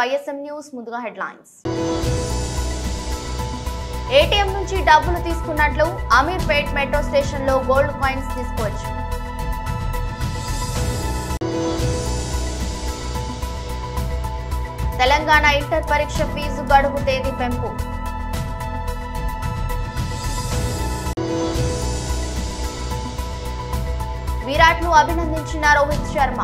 YSM news ముందుగా headlines. ATM నుంచి డబ్బులు తీసుకున్నట్లు అమీర్పేట్ మెట్రో స్టేషన్ లో గోల్డ్ కాయిన్స్ తీసుకోవచ్చు. తెలంగాణ ఇంటర్ పరీక్ష ఫీజు గడువు తేదీ పెంపు. విరాట్ ను అభినందించిన రోహిత్ శర్మ.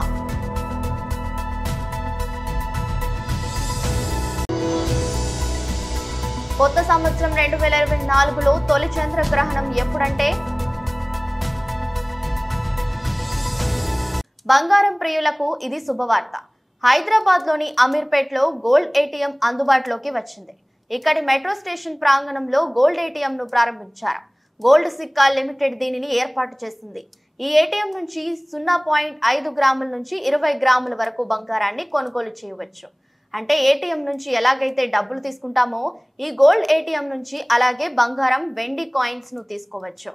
కొత్త సంవత్సరం 2024లో తొలి చంద్రగ్రహణం ఎప్పుడంటే బంగారం ప్రియులకు ఇది శుభవార్త. హైదరాబాద్ లోని అమీర్పేట్ లో గోల్డ్ ఏటీఎం అందుబాటులోకి వచ్చింది. ఇక్కడి మెట్రో స్టేషన్ ప్రాంగణంలో గోల్డ్ ఏటీఎం ను ప్రారంభించారు. గోల్డ్ సిక్కా లిమిటెడ్ దీనిని ఏర్పాటు చేసింది. ఈ ఏటీఎం నుంచి 0.5 గ్రాముల నుంచి 20 గ్రాముల వరకు బంగారాన్ని కొనుగోలు చేయవచ్చు. అంటే ఏటీఎం నుంచి ఎలాగైతే డబ్బులు తీసుకుంటామో ఈ గోల్డ్ ఏటీఎం నుంచి అలాగే బంగారం, వెండి కాయిన్స్ ను తీసుకోవచ్చు.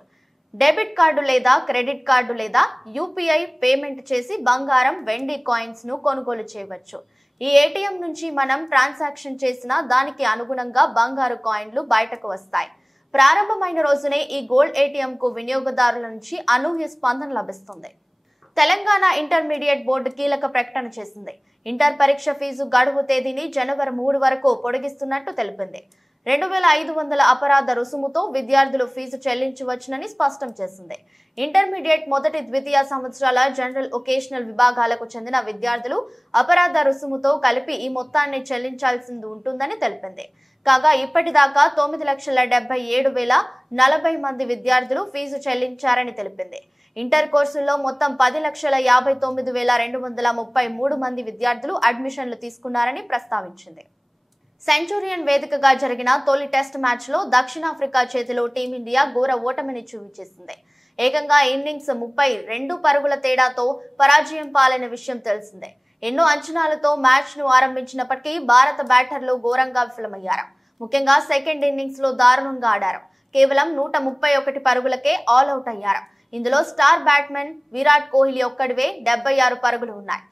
డెబిట్ కార్డు లేదా క్రెడిట్ కార్డు లేదా యూపీఐ పేమెంట్ చేసి బంగారం, వెండి కాయిన్స్ ను కొనుగోలు చేయవచ్చు. ఈ ఏటీఎం నుంచి మనం ట్రాన్సాక్షన్ చేసిన దానికి అనుగుణంగా బంగారు కాయిన్లు బయటకు వస్తాయి. ప్రారంభమైన రోజునే ఈ గోల్డ్ ఏటీఎం కు వినియోగదారుల నుంచి అనూహ్య స్పందన లభిస్తుంది. తెలంగాణ ఇంటర్మీడియట్ బోర్డు కీలక ప్రకటన చేసింది. ఇంటర్ పరీక్ష ఫీజు గడువు తేదీని జనవరి 3 వరకు పొడిగిస్తున్నట్టు తెలిపింది. 2500 అపరాధ రుసుముతో విద్యార్థులు ఫీజు చెల్లించవచ్చునని స్పష్టం చేసింది. ఇంటర్మీడియట్ మొదటి, ద్వితీయ సంవత్సరాల జనరల్, వొకేషనల్ విభాగాలకు చెందిన విద్యార్థులు అపరాధ రుసుముతో కలిపి ఈ మొత్తాన్ని చెల్లించాల్సి ఉంటుందని తెలిపింది. కాగా ఇప్పటిదాకా 9,77,040 మంది విద్యార్థులు ఫీజు చెల్లించారని తెలిపింది. ఇంటర్ కోర్సుల్లో మొత్తం 10,59,233 మంది విద్యార్థులు అడ్మిషన్లు తీసుకున్నారని ప్రస్తావించింది. సెంచూరియన్ వేదికగా జరిగిన తొలి టెస్ట్ మ్యాచ్ లో దక్షిణాఫ్రికా చేతిలో టీమిండియా ఘోర ఓటమిని చూపించేసింది. ఏకంగా ఇన్నింగ్స్ 32 పరుగుల తేడాతో పరాజయం పాలైన విషయం తెలిసిందే. ఎన్నో అంచనాలతో మ్యాచ్ ను ఆరంభించినప్పటికీ భారత బ్యాటర్లు ఘోరంగా విఫలమయ్యారు. ముఖ్యంగా సెకండ్ ఇన్నింగ్స్ లో దారుణంగా ఆడారు. కేవలం 131 పరుగులకే ఆల్అౌట్ అయ్యారు. ఇందులో స్టార్ బ్యాట్స్మెన్ విరాట్ కోహ్లీ ఒక్కడివే 76 పరుగులు ఉన్నాయి.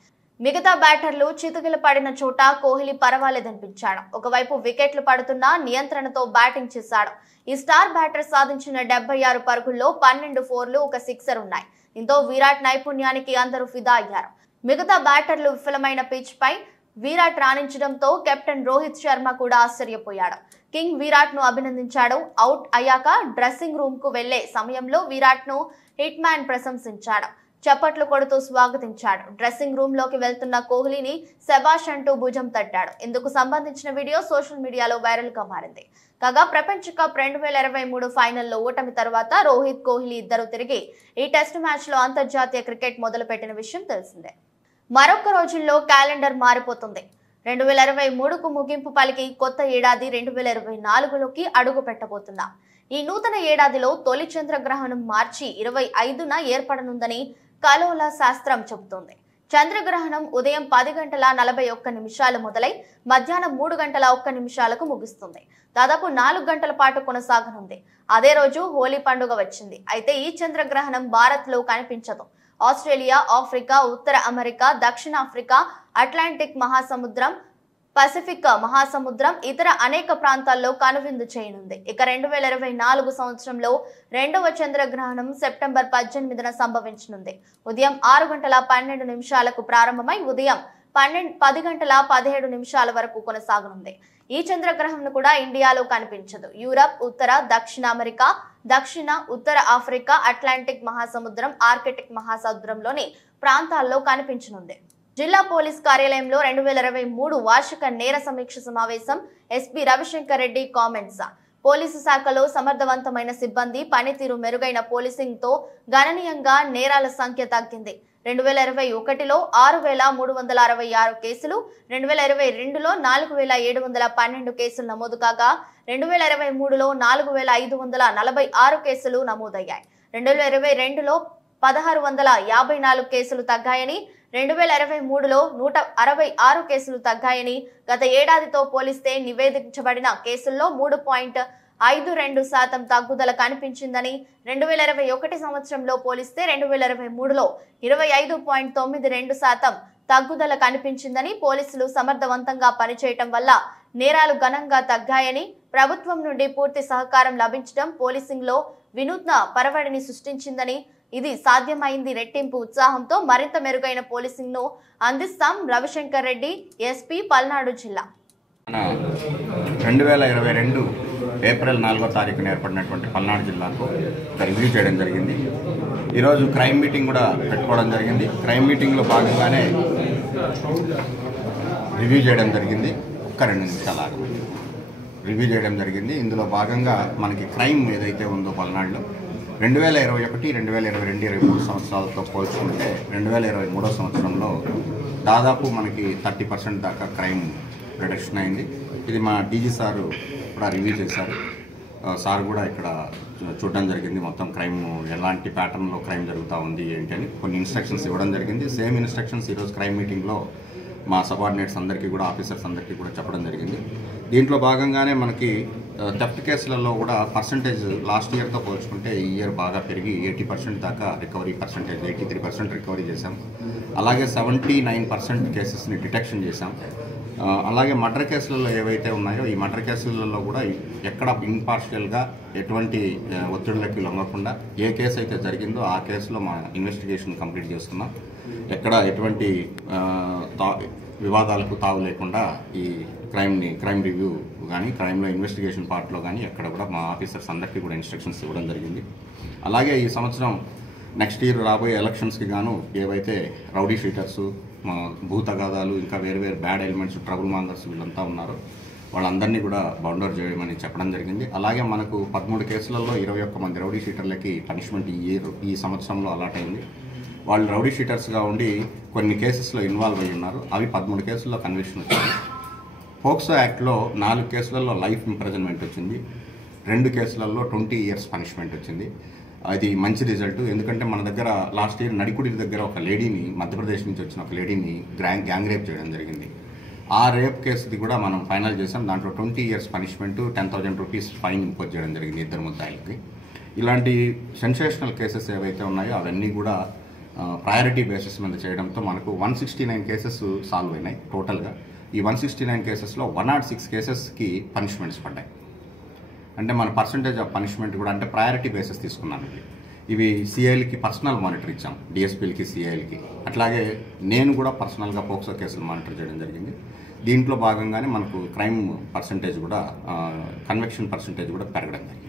మిగతా బ్యాటర్లు చితుకిల పడిన చోట కోహ్లీ పర్వాలేదనిపించాడు. ఒకవైపు వికెట్లు పడుతున్నా నియంత్రణతో బ్యాటింగ్ చేశాడు. ఈ స్టార్ బ్యాటర్ సాధించిన 76 పరుగుల్లో 12 ఫోర్లు, ఒక సిక్సర్ ఉన్నాయి. దీంతో విరాట్ నైపుణ్యానికి అందరూ ఫిదా అయ్యారు. మిగతా బ్యాటర్లు విఫలమైన పిచ్ పై విరాట్ రాణించడంతో కెప్టెన్ రోహిత్ శర్మ కూడా ఆశ్చర్యపోయాడు. కింగ్ విరాట్ ను అభినందించాడు. అవుట్ అయ్యాక డ్రెస్సింగ్ రూమ్ కు వెళ్లే సమయంలో విరాట్ ను హిట్ మ్యాన్ ప్రశంసించాడు. చప్పట్లు కొడుతూ స్వాగతించాడు. డ్రెస్సింగ్ రూమ్ లోకి వెళ్తున్న కోహ్లీని శబాష్ అంటూ భుజం తట్టాడు. ఇందుకు సంబంధించిన వీడియో సోషల్ మీడియాలో వైరల్ గా మారింది. కాగా ప్రపంచ కప్ 2023 ఫైనల్లో ఓటమి తర్వాత రోహిత్, కోహ్లీ ఇద్దరు తిరిగి ఈ టెస్ట్ మ్యాచ్ లో అంతర్జాతీయ క్రికెట్ మొదలుపెట్టిన విషయం తెలిసిందే. మరొక రోజుల్లో క్యాలెండర్ మారిపోతుంది. 2023కు ముగింపు పలికి కొత్త ఏడాది 2024లోకి అడుగు పెట్టబోతున్నాం. ఈ నూతన ఏడాదిలో తొలి చంద్రగ్రహణం మార్చి 25న ఏర్పడనుందని ఖగోళ శాస్త్రం చెబుతోంది. చంద్రగ్రహణం ఉదయం 10:41 మొదలై మధ్యాహ్నం 3:01 ముగుస్తుంది. దాదాపు 4 గంటల పాటు కొనసాగనుంది. అదే రోజు హోలీ పండుగ వచ్చింది. అయితే ఈ చంద్రగ్రహణం భారత్ లో కనిపించదు. ఆస్ట్రేలియా, ఆఫ్రికా, ఉత్తర అమెరికా, దక్షిణాఫ్రికా, అట్లాంటిక్ మహాసముద్రం, పసిఫిక్ మహాసముద్రం, ఇతర అనేక ప్రాంతాల్లో కనువిందు చేయనుంది. ఇక 2024 సంవత్సరంలో రెండవ చంద్రగ్రహణం సెప్టెంబర్ 18న సంభవించనుంది. ఉదయం 6:12 ప్రారంభమై ఉదయం 10:17 వరకు కొనసాగనుంది. ఈ చంద్రగ్రహణం కూడా ఇండియాలో కనిపించదు. యూరప్, ఉత్తర, దక్షిణ అమెరికా, దక్షిణ, ఉత్తర ఆఫ్రికా, అట్లాంటిక్ మహాసముద్రం, ఆర్కిటిక్ మహాసముద్రంలోని ప్రాంతాల్లో కనిపించనుంది. జిల్లా పోలీస్ కార్యాలయంలో 2023 వార్షిక నేర సమీక్ష సమావేశం. SP Ravishankar Reddy comments. Police శాఖలో సమర్థవంతమైన సిబ్బంది పనితీరు, మెరుగైన పోలీసింగ్ తో గణనీయంగా నేరాల సంఖ్య తగ్గింది. 2021లో 6,366 కేసులు, 2022లో 4,712 కేసులు నమోదు కాగా 2023లో 4,546 కేసులు నమోదయ్యాయి. 2022లో 1,654 కేసులు తగ్గాయని, 2023లో 166 కేసులు తగ్గాయని, గత ఏడాదితో పోలిస్తే నివేదించబడిన కేసుల్లో 3.52% తగ్గుదల కనిపించిందని, 2021 సంవత్సరంలో పోలిస్తే 2023లో 25.92% తగ్గుదల కనిపించిందని, పోలీసులు సమర్థవంతంగా పనిచేయటం వల్ల నేరాలు గణంగా తగ్గాయని, ప్రభుత్వం నుండి పూర్తి సహకారం లభించడం పోలీసింగ్ లో వినూత్న పరవడిని సృష్టించిందని, ఇది సాధ్యమైంది రెట్టింపు ఉత్సాహంతో మరింత మెరుగైన పోలీసింగ్ ను అందిస్తాం. రవిశంకర్ రెడ్డి, ఎస్పీ, పల్నాడు జిల్లా. 2022 ఏప్రిల్ 4వ తారీఖున ఏర్పడినటువంటి పల్నాడు జిల్లాకు రివ్యూ చేయడం జరిగింది. ఈరోజు క్రైమ్ మీటింగ్ కూడా పెట్టుకోవడం జరిగింది. క్రైమ్ మీటింగ్లో భాగంగానే రివ్యూ చేయడం జరిగింది. ఒక్క 2 నిమిషాలు ఆగండి. రివ్యూ చేయడం జరిగింది. ఇందులో భాగంగా మనకి క్రైమ్ ఏదైతే ఉందో పల్నాడులో 2021, 2022, 23 సంవత్సరాలతో పోల్చుకుంటే 2023 సంవత్సరంలో దాదాపు మనకి 30% దాకా క్రైమ్ రిడక్షన్ అయింది. ఇది మా డీజీ సారు కూడా రివ్యూ చేశారు. సార్ కూడా ఇక్కడ చూడడం జరిగింది. మొత్తం క్రైమ్ ఎలాంటి ప్యాటర్న్లో క్రైమ్ జరుగుతూ ఉంది ఏంటి అని కొన్ని ఇన్స్ట్రక్షన్స్ ఇవ్వడం జరిగింది. సేమ్ ఇన్స్ట్రక్షన్స్ ఈరోజు క్రైమ్ మీటింగ్లో మా సబార్డినేట్స్ అందరికీ కూడా, ఆఫీసర్స్ అందరికీ కూడా చెప్పడం జరిగింది. దీంట్లో భాగంగానే మనకి థెఫ్ట్ కేసులలో కూడా పర్సంటేజ్ లాస్ట్ ఇయర్తో పోల్చుకుంటే ఈ ఇయర్ బాగా పెరిగి 80% దాకా రికవరీ పర్సంటేజ్, 83% రికవరీ చేశాం. అలాగే 79% కేసెస్ని డిటెక్షన్ చేశాం. అలాగే మర్డర్ కేసులలో ఏవైతే ఉన్నాయో ఈ మర్డర్ కేసులలో కూడా ఎక్కడ ఇంపార్షియల్గా ఎటువంటి ఒత్తిడులకి లొంగకుండా ఏ కేసు అయితే జరిగిందో ఆ కేసులో మా ఇన్వెస్టిగేషన్ కంప్లీట్ చేస్తున్నాం. ఎక్కడ ఎటువంటి వివాదాలకు తావు లేకుండా ఈ క్రైమ్ రివ్యూ కానీ క్రైమ్లో ఇన్వెస్టిగేషన్ పార్ట్లో కానీ ఎక్కడ కూడా మా ఆఫీసర్స్ అందరికీ కూడా ఇన్స్ట్రక్షన్స్ ఇవ్వడం జరిగింది. అలాగే ఈ సంవత్సరం నెక్స్ట్ ఇయర్ రాబోయే ఎలక్షన్స్కి గాను ఏవైతే రౌడీ షీటర్సు, భూతగాదాలు, ఇంకా వేరు వేరు బ్యాడ్ ఎలిమెంట్స్, ట్రబుల్ మాంగర్స్ వీళ్ళంతా ఉన్నారో వాళ్ళందరినీ కూడా బౌండర్ చేయమని చెప్పడం జరిగింది. అలాగే మనకు 13 కేసులలో 21 మంది రౌడీ షీటర్లకి పనిష్మెంట్ ఈ సంవత్సరంలో అలాట్ అయింది. వాళ్ళు రౌడీ షీటర్స్గా ఉండి కొన్ని కేసెస్లో ఇన్వాల్వ్ అయ్యి ఉన్నారు. అవి 13 కేసుల్లో కన్విక్షన్ వచ్చింది. పోక్సో యాక్ట్లో 4 కేసులలో లైఫ్ ఇంప్రిజన్మెంట్ వచ్చింది. 2 కేసులలో 20 ఇయర్స్ పనిష్మెంట్ వచ్చింది. అది మంచి రిజల్ట్. ఎందుకంటే మన దగ్గర లాస్ట్ ఇయర్ నడికుడి దగ్గర ఒక లేడీని, మధ్యప్రదేశ్ నుంచి వచ్చిన ఒక లేడీని గ్యాంగ్ రేప్ చేయడం జరిగింది. ఆ రేప్ కేసుది కూడా మనం ఫైనల్ చేసాం. దాంట్లో 20 years punishment, 10,000 rupees fine impose చేయడం జరిగింది 2 ముద్దాయిలకి. ఇలాంటి సెన్సేషనల్ కేసెస్ ఏవైతే ఉన్నాయో అవన్నీ కూడా ప్రయారిటీ బేసిస్ మీద చేయడంతో మనకు 169 కేసెస్ సాల్వ్ అయినాయి టోటల్గా. ఈ 169 కేసెస్లో 106 కేసెస్కి పనిష్మెంట్స్ పడ్డాయి. అంటే మన పర్సంటేజ్ ఆఫ్ పనిష్మెంట్ కూడా అంటే ప్రయారిటీ బేసిస్ తీసుకున్నాను. ఇవి సిఐలకి పర్సనల్ మానిటర్ ఇచ్చాం, డిఎస్పీలకి, సిఐలకి. అట్లాగే నేను కూడా పర్సనల్గా పోక్సో కేసులు మానిటర్ చేయడం జరిగింది. దీంట్లో భాగంగానే మనకు క్రైమ్ పర్సంటేజ్ కూడా, కన్విక్షన్ పర్సంటేజ్ కూడా పెరగడం జరిగింది.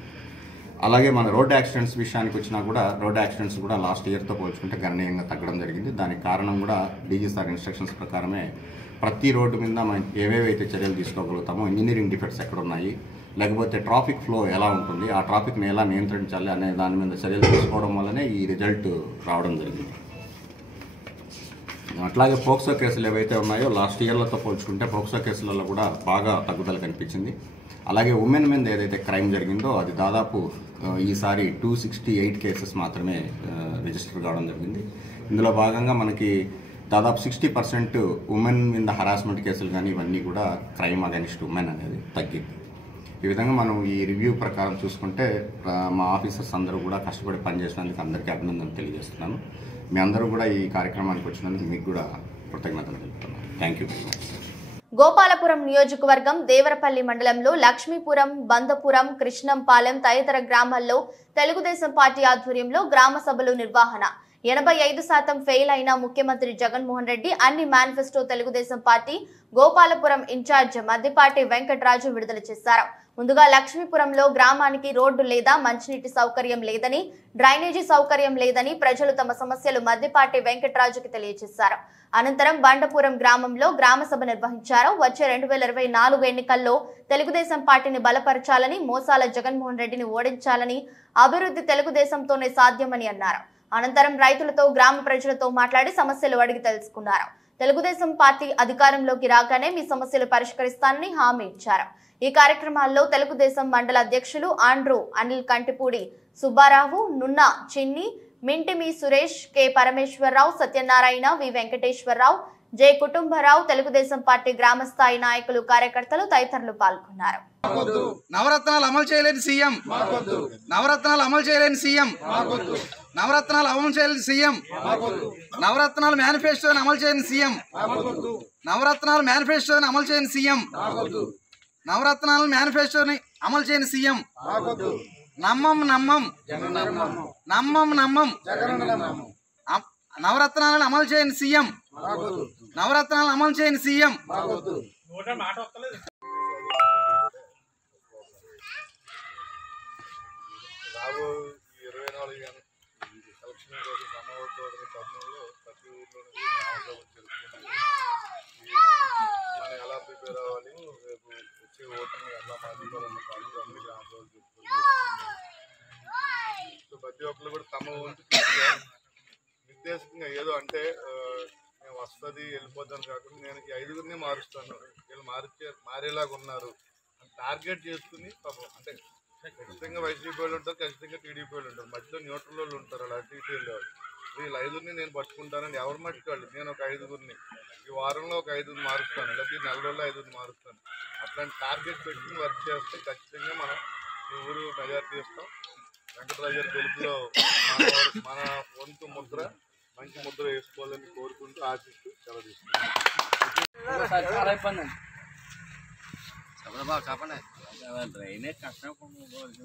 అలాగే మన రోడ్ యాక్సిడెంట్స్ విషయానికి వచ్చినా కూడా రోడ్ యాక్సిడెంట్స్ కూడా లాస్ట్ ఇయర్తో పోల్చుకుంటే గణనీయంగా తగ్గడం జరిగింది. దానికి కారణం కూడా డీజీ సార్ ఇన్స్ట్రక్షన్స్ ప్రకారమే ప్రతి రోడ్డు మీద మనం ఏవేవైతే చర్యలు తీసుకోగలుగుతామో, ఇంజనీరింగ్ డిఫెక్ట్స్ ఎక్కడ ఉన్నాయి, లేకపోతే ట్రాఫిక్ ఫ్లో ఎలా ఉంటుంది, ఆ ట్రాఫిక్ని ఎలా నియంత్రించాలి అనే దాని మీద చర్యలు తీసుకోవడం వల్లనే ఈ రిజల్ట్ రావడం జరిగింది. అట్లాగే పోక్సో కేసులు ఏవైతే ఉన్నాయో లాస్ట్ ఇయర్లతో పోల్చుకుంటే పోక్సో కేసులలో కూడా బాగా తగ్గుదల కనిపించింది. అలాగే ఉమెన్ మీద ఏదైతే క్రైమ్ జరిగిందో అది దాదాపు ఈసారి 268 కేసెస్ మాత్రమే రిజిస్టర్ కావడం జరిగింది. ఇందులో భాగంగా మనకి దాదాపు 60% ఉమెన్ మీద హరాస్మెంట్ కేసులు కానీ ఇవన్నీ కూడా క్రైమ్ అగైన్స్ట్ ఉమెన్ అనేది తగ్గింది. ఈ విధంగా మనం ఈ రివ్యూ ప్రకారం చూసుకుంటే మా ఆఫీసర్స్ అందరూ కూడా కష్టపడి పనిచేసినందుకు అందరికీ అభినందనలు తెలియజేస్తున్నాను. మీ అందరూ కూడా ఈ కార్యక్రమానికి వచ్చినందుకు మీకు కూడా కృతజ్ఞతలు తెలుపుతున్నాను. Thank you. గోపాలపురం నియోజకవర్గం దేవరపల్లి మండలంలో లక్ష్మీపురం, బందపురం, కృష్ణంపాలెం తదితర గ్రామాల్లో తెలుగుదేశం పార్టీ ఆధ్వర్యంలో గ్రామ సభలు నిర్వహణ. 85% ఫెయిల్ అయిన ముఖ్యమంత్రి జగన్మోహన్ రెడ్డి అన్ని manifesto Telugu Desam party Gopalapuram in charge Maddipati Venkataraju విడుదల చేశారు. ముందుగా లక్ష్మీపురంలో గ్రామానికి రోడ్డు లేదా మంచినీటి సౌకర్యం లేదని, డ్రైనేజీ సౌకర్యం లేదని ప్రజలు తమ సమస్యలు మద్దిపాటి వెంకటరాజుకి తెలియజేశారు. అనంతరం బండపురం గ్రామంలో గ్రామ సభ నిర్వహించారు. వచ్చే 2024 ఎన్నికల్లో తెలుగుదేశం పార్టీని బలపరచాలని, మోసాల జగన్మోహన్ రెడ్డిని ఓడించాలని, అభివృద్ధి తెలుగుదేశంతోనే సాధ్యమని అన్నారు. అనంతరం రైతులతో, గ్రామ ప్రజలతో మాట్లాడి సమస్యలు అడిగి తెలుసుకున్నారు. తెలుగుదేశం పార్టీ అధికారంలోకి రాగానే మీ సమస్యలు పరిష్కరిస్తానని హామీ ఇచ్చారు. ఈ కార్యక్రమాల్లో తెలుగుదేశం మండల అధ్యక్షులు ఆండ్రూ, అనిల్ కంటిపూడి, సుబ్బారావు, నున్న చిన్ని, మింటిమి సురేష్, కె పరమేశ్వరరావు, సత్యనారాయణ, వి వెంకటేశ్వరరావు, జై కుటుంబరావు, తెలుగుదేశం పార్టీ గ్రామ స్థాయి నాయకులు, కార్యకర్తలు తదితరులు పాల్గొన్నారు. నవరత్నాలు అమలు చేయలేని సీఎం, నవరత్నాలు అమలు చేయని సీఎం, నవరత్నాలు మేనిఫెస్టోని అమలు చేయని సీఎం, నవరత్నాలు మేనిఫెస్టోని అమలు చేయని సీఎం, నవరత్నాలు మేనిఫెస్టోని అమలు చేయని సీఎం. నమ్మం నమ్మం నమ్మం నమ్మం నవరత్నాలను అమలు చేయని సీఎం, నవరత్నాలను అమలు చేయని సీఎం. ఎలా ప్రిపేర్ అవ్వాలి, రేపు వచ్చే ఓటుని ఎలా మార్చుకోవాలన్న అన్ని గ్రామాలు సో ప్రతి ఒక్కరు కూడా తమ వంతు నిర్దేశకంగా ఏదో అంటే మేము వస్తుంది వెళ్ళిపోతాను కాకుండా నేను ఈ 5గురిని మారుస్తాను, వీళ్ళు మారేలాగా ఉన్నారు అని టార్గెట్ చేసుకుని పాపం అంటే ఖచ్చితంగా వైసీపీ వాళ్ళు ఉంటారు, ఖచ్చితంగా టీడీపీ వాళ్ళు ఉంటారు, మధ్యలో న్యూట్రల్ వాళ్ళు ఉంటారు. అలా అటు ఇటు వెళ్ళేవాళ్ళు. వీళ్ళు 5గురిని నేను పట్టుకుంటానని ఎవరు మట్టుకోవాలి. నేను ఒక 5గురిని ఈ వారంలో ఒక 5గురిని మారుస్తాను, లేకపోతే ఈ 4 రోజుల్లో 5గురిని మారుస్తాను. అట్లాంటి టార్గెట్ పెట్టుకుని వర్క్ చేస్తే ఖచ్చితంగా మనం ఈ ఊరు మెజార్టీ ఇస్తాం. వెంకటరాజు గారి గెలుపులో మన వంతు ముద్ర మంచి ముద్ర వేసుకోవాలని కోరుకుంటూ ఆశిస్తూ సెలవు తీసుకుంటాం.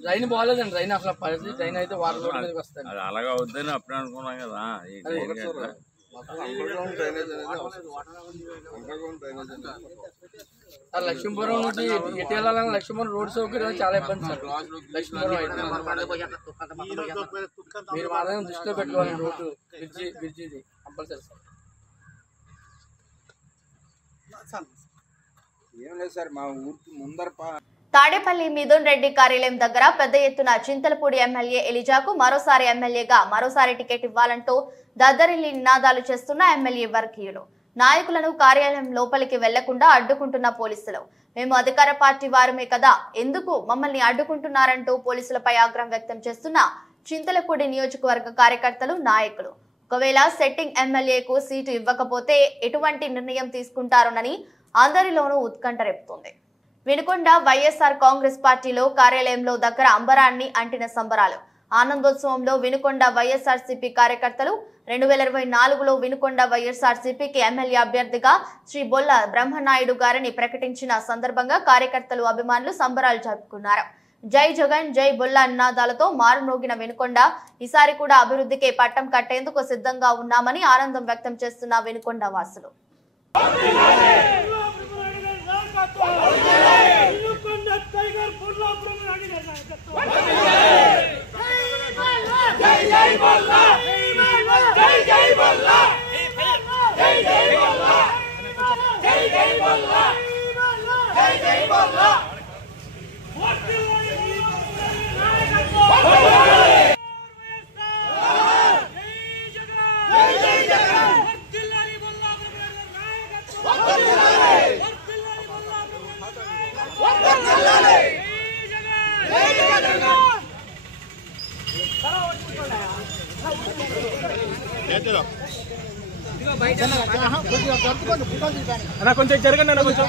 రైన్ బాగాలేదండి. రైన్ అసలు పరిస్థితి రైన్ అయితే వారం రోజుల మీదకి వస్తాయి. అది అలాగా వద్దని అప్పుడే అనుకున్నాం కదా. లక్ష్మీపురం నుంచి ఎటు వెళ్ళాలని లక్ష్మీపురం రోడ్ సౌకర్యం చాలా ఇబ్బంది సార్. లక్ష్మీపురం అయితే మీరు మాత్రం దృష్టిలో పెట్టుకోవాలి. రోడ్డు బ్రిడ్జిది కంపల్సరీ సార్. ఏం లేదు సార్, మా ఊరికి ముందర తాడేపల్లి మిథున్ రెడ్డి కార్యాలయం దగ్గర పెద్ద ఎత్తున చింతలపూడి ఎమ్మెల్యే ఎలిజాకు మరోసారి టికెట్ ఇవ్వాలంటూ దద్దరిల్లి నినాదాలు చేస్తున్న ఎమ్మెల్యే వర్గీయులు. నాయకులను కార్యాలయం లోపలికి వెళ్లకుండా అడ్డుకుంటున్న పోలీసులు. మేము అధికార పార్టీ వారమే కదా, ఎందుకు మమ్మల్ని అడ్డుకుంటున్నారంటూ పోలీసులపై ఆగ్రహం వ్యక్తం చేస్తున్న చింతలపూడి నియోజకవర్గ కార్యకర్తలు, నాయకులు. ఒకవేళ సెట్టింగ్ ఎమ్మెల్యేకు సీటు ఇవ్వకపోతే ఎటువంటి నిర్ణయం తీసుకుంటారోనని అందరిలోనూ ఉత్కంఠ రేపుతోంది. వినుకొండ వైఎస్ఆర్ కాంగ్రెస్ పార్టీలో కార్యాలయంలో దగ్గర అంబరాన్ని అంటిన సంబరాలు. ఆనందోత్సవంలో వినుకొండ వైఎస్ఆర్సీపీ కార్యకర్తలు 2024లో వినుకొండ వైఎస్ఆర్సీపీకి ఎమ్మెల్యే అభ్యర్థిగా శ్రీ బొల్ల బ్రహ్మనాయుడు గారిని ప్రకటించిన సందర్భంగా కార్యకర్తలు, అభిమానులు సంబరాలు జరుపుకున్నారు. జై జగన్ జై బొల్ల నినాదాలతో మారుమోగిన వినుకొండ ఈసారి కూడా అభివృద్ధికి పట్టం కట్టేందుకు సిద్ధంగా ఉన్నామని ఆనందం వ్యక్తం చేస్తున్న వినుకొండ వాసులు. కొంచెం జరగండి కొంచెం.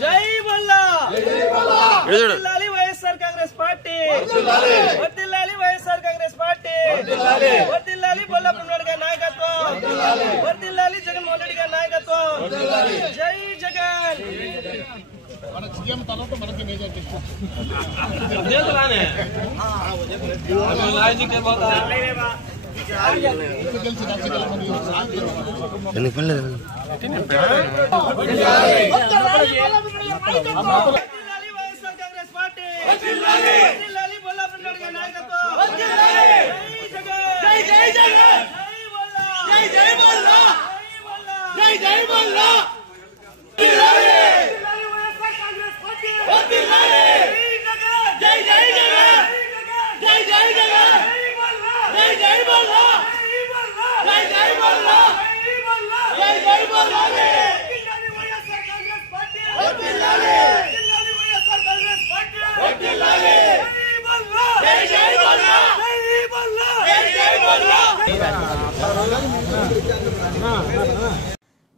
జై బల్లా వర్ధిల్లాలి వైఎస్ఆర్ కాంగ్రెస్ పార్టీ వర్ధిల్లాలి వైఎస్ఆర్ కాంగ్రెస్ పార్టీ వర్ధిల్లాలి బొల్లా బ్రహ్మనాయుడు గారి నాయకత్వం వర్ధిల్లాలి జగన్మోహన్ రెడ్డి గారి నాయకత్వం జై జగన్ మన సీఎం తనతో మనకి మేజర్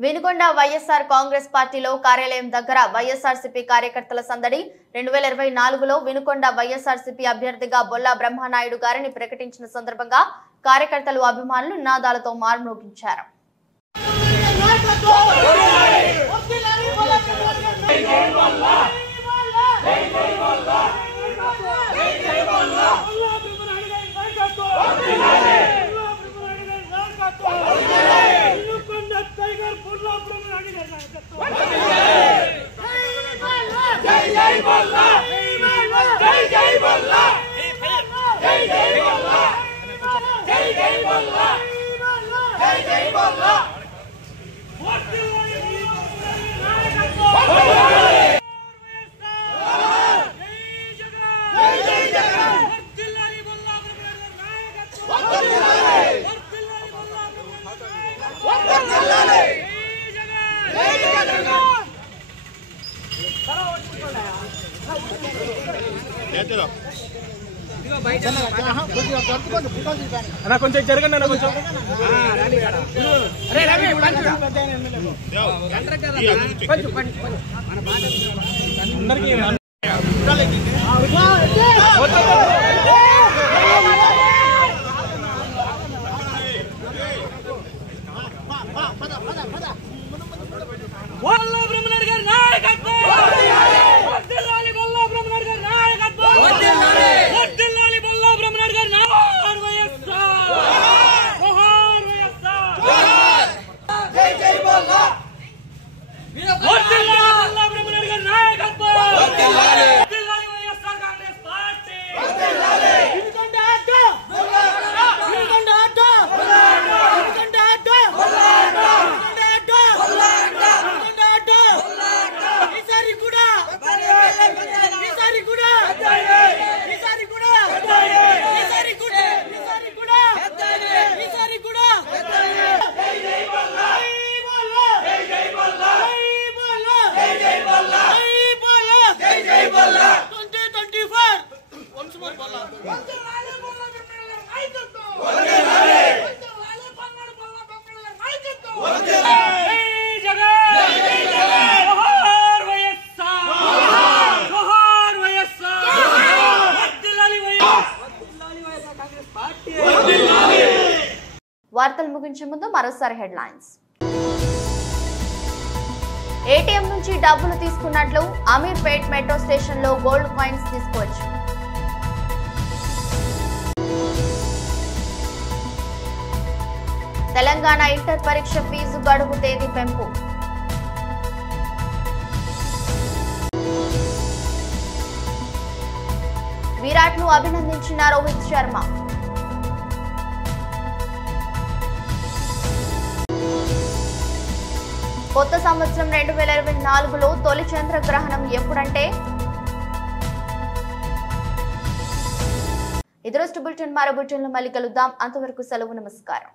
వినుకొండ వైఎస్ఆర్ కాంగ్రెస్ పార్టీలో కార్యాలయం దగ్గర వైఎస్ఆర్సీపీ కార్యకర్తల సందడి 2024లో వినుకొండ వైఎస్ఆర్సీపీ అభ్యర్థిగా బొల్లా బ్రహ్మనాయుడు గారిని ప్రకటించిన సందర్భంగా కార్యకర్తలు అభిమానులు నినాదాలతో మార్మోగించారు. కొంచెం జరగండి అన్న కొంచెం వార్తలు ముగించే ముందు మరోసారి హెడ్లైన్స్. ఏటీఎం నుంచి డబ్బులు తీసుకున్నట్లు అమీర్పేట్ మెట్రో స్టేషన్ లో గోల్డ్ కాయిన్స్ తీసుకోవచ్చు. తెలంగాణ ఇంటర్ పరీక్ష ఫీజు గడువు తేదీ పెంపు. విరాట్ ను అభినందించిన రోహిత్ శర్మ. కొత్త సంవత్సరం 2024లో తొలి చంద్రగ్రహణం ఎప్పుడంటే ఇదరోజు బులెటిన్ మరో బులెటిన్లో మళ్ళీ కలుద్దాం. అంతవరకు సెలవు, నమస్కారం.